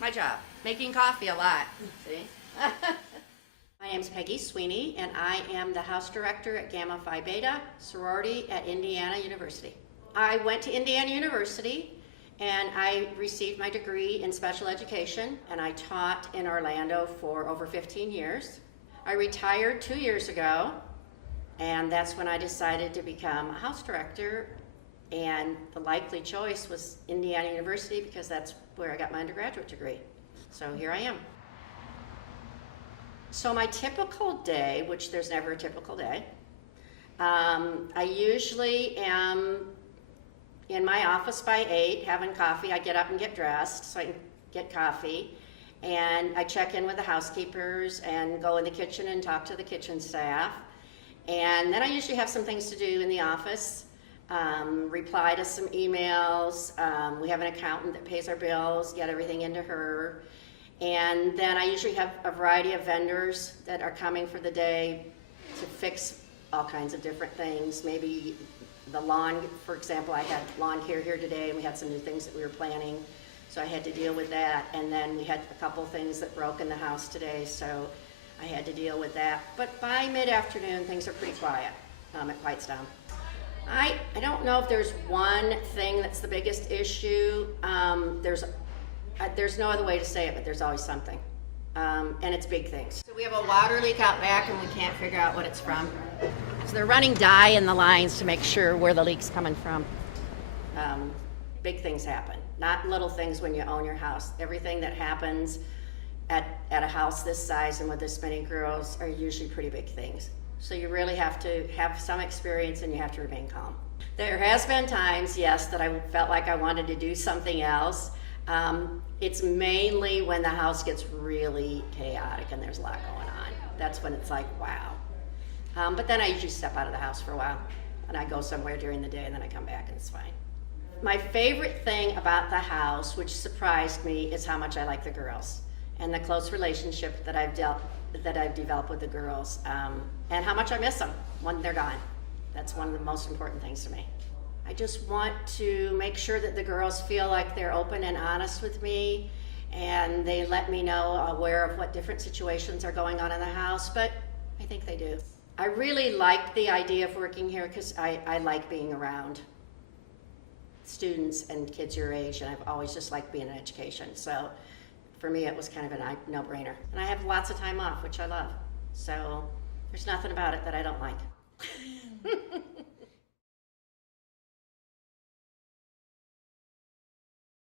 My job, making coffee a lot. See? My name's Peggy Sweeney, and I am the house director at Gamma Phi Beta sorority at Indiana University. I went to Indiana University and I received my degree in special education, and I taught in Orlando for over 15 years. I retired 2 years ago, and that's when I decided to become a house director, and the likely choice was Indiana University because that's where I got my undergraduate degree. So here I am. So my typical day, which there's never a typical day, I usually am in my office by 8 having coffee. I get up and get dressed so I can get coffee, and I check in with the housekeepers and go in the kitchen and talk to the kitchen staff. And then I usually have some things to do in the office, reply to some emails. We have an accountant that pays our bills, get everything into her. And then I usually have a variety of vendors that are coming for the day to fix all kinds of different things. Maybe the lawn, for example, I had lawn care here today, and we had some new things that we were planning, so I had to deal with that. And then we had a couple things that broke in the house today, so I had to deal with that. But by mid-afternoon, things are pretty quiet at Whitestown. I don't know if there's one thing that's the biggest issue. There's no other way to say it, but there's always something. And it's big things. So we have a water leak out back, and we can't figure out what it's from. So they're running dye in the lines to make sure where the leak's coming from. Big things happen, not little things when you own your house. Everything that happens at a house this size and with this many girls are usually pretty big things. So you really have to have some experience, and you have to remain calm. There has been times, yes, that I felt like I wanted to do something else. It's mainly when the house gets really chaotic and there's a lot going on. That's when it's like, wow. But then I usually step out of the house for a while, and I go somewhere during the day, and then I come back and it's fine. My favorite thing about the house, which surprised me, is how much I like the girls and the close relationship that I've developed with the girls, and how much I miss them when they're gone. That's one of the most important things to me. I just want to make sure that the girls feel like they're open and honest with me, and they let me know, aware of what different situations are going on in the house, but I think they do. I really like the idea of working here because I like being around students and kids your age, and I've always just liked being in education. So for me, it was kind of a no-brainer. And I have lots of time off, which I love. So there's nothing about it that I don't like.